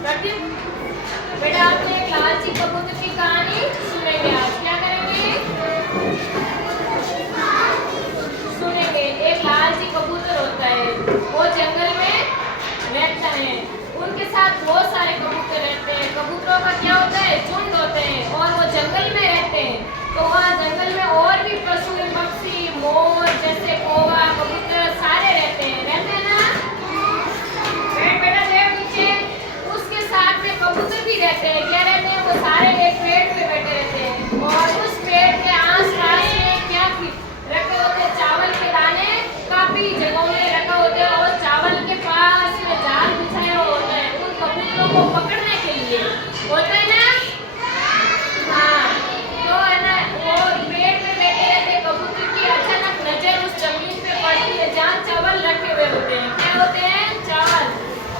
प्रदीप, बेटा आपने एक लालची कबूतर की कहानी सुनेंगे आज। क्या करेंगे? सुनेंगे। एक लालची कबूतर होता है, वो जंगल में रहता है। उनके साथ बहुत सारे कबूतर रहते हैं। कबूतरों का क्या होता है? झुंड होते हैं और वो जंगल में रहते हैं। तो वहाँ जंगल में और भी पशु पक्षी, मोर जैसे कौवा, कबूतर सारे रहते हैं ना? बेटा लेट नीचे। उसके साथ में कबूतर भी रहते हैं। क्या रहते हैं? वो सारे एक पेड़ पे बैठे रहते हैं और उस पेड़ के आस-पास में क्या रखे होते हैं? चावल के दाने काफी जगहों में रखा होते हैं और चावल के पास में जाल बिछाया होता है उन कबूतरों को पकड़ने के लिए। होता है ना? हाँ, तो है ना, वो पेड़ पे बैठे रहते कबूतर की अचानक नजर उस जमीन पे पड़ती है जहाँ चावल रखे हुए होते हैं। क्या होते हैं? चावल।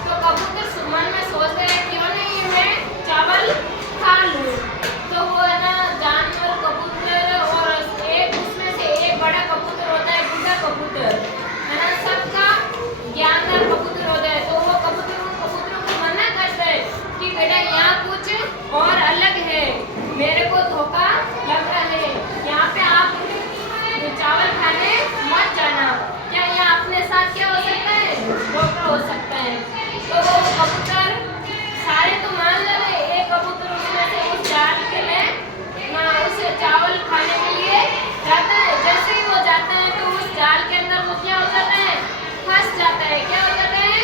तो कबूतर मन में सोचते हैं क्यों नहीं मैं चावल खा लूं। तो वो है ना जानवर कबूतर और एक उसमें से एक बड़ा कबूतर होता है, बूढ़ा कबूतर है ना, सबका ज्ञानदार कबूतर होता है। तो वो कबूतर उन कबूतरों को मना करता है कि बेटा यहाँ कुछ और अलग है, मेरे को धोखा लग रहा है, यहाँ पे आप चावल खाने मत जाना। क्या यहाँ अपने साथ क्या हो सकता है? धोखा हो सकता है। तो वो कबूतर सारे तो मान जाते, एक कबूतर उसमें से उस जाल के में उस चावल खाने के लिए जाता है। जैसे ही वो जाता है तो उस जाल के अंदर वो क्या हो जाता है? फंस जाता है। क्या हो जाता है?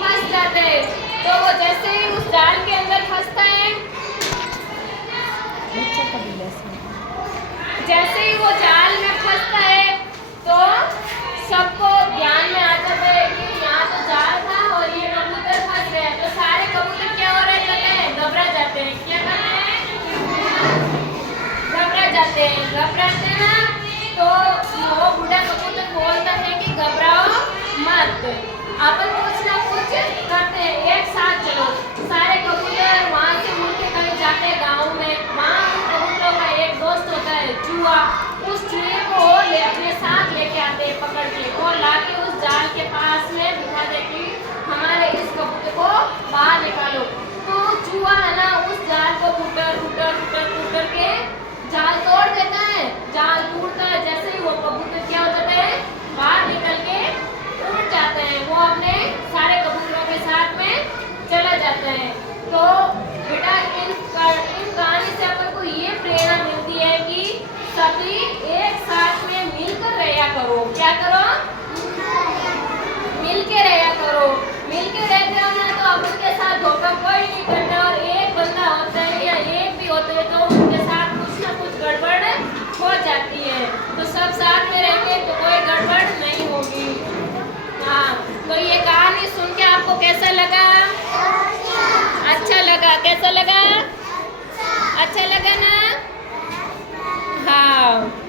फंस जाता है। तो वो जैसे ही उस जाल के अंदर फंसता है, जैसे ही वो जाल में फंसता है तो सबको ध्यान में आता है कि यहाँ तो जाल था और ये कबूतर फंस गया। तो सारे कबूतर क्या हो रहे जाते हैं? घबरा जाते हैं। क्या करते हैं? घबरा जाते हैं। घबराते हैं ना, तो वो बूढ़ा कबूतर बोलता है कि घबराओ मत, अपन कुछ ना कुछ करते हैं, एक साथ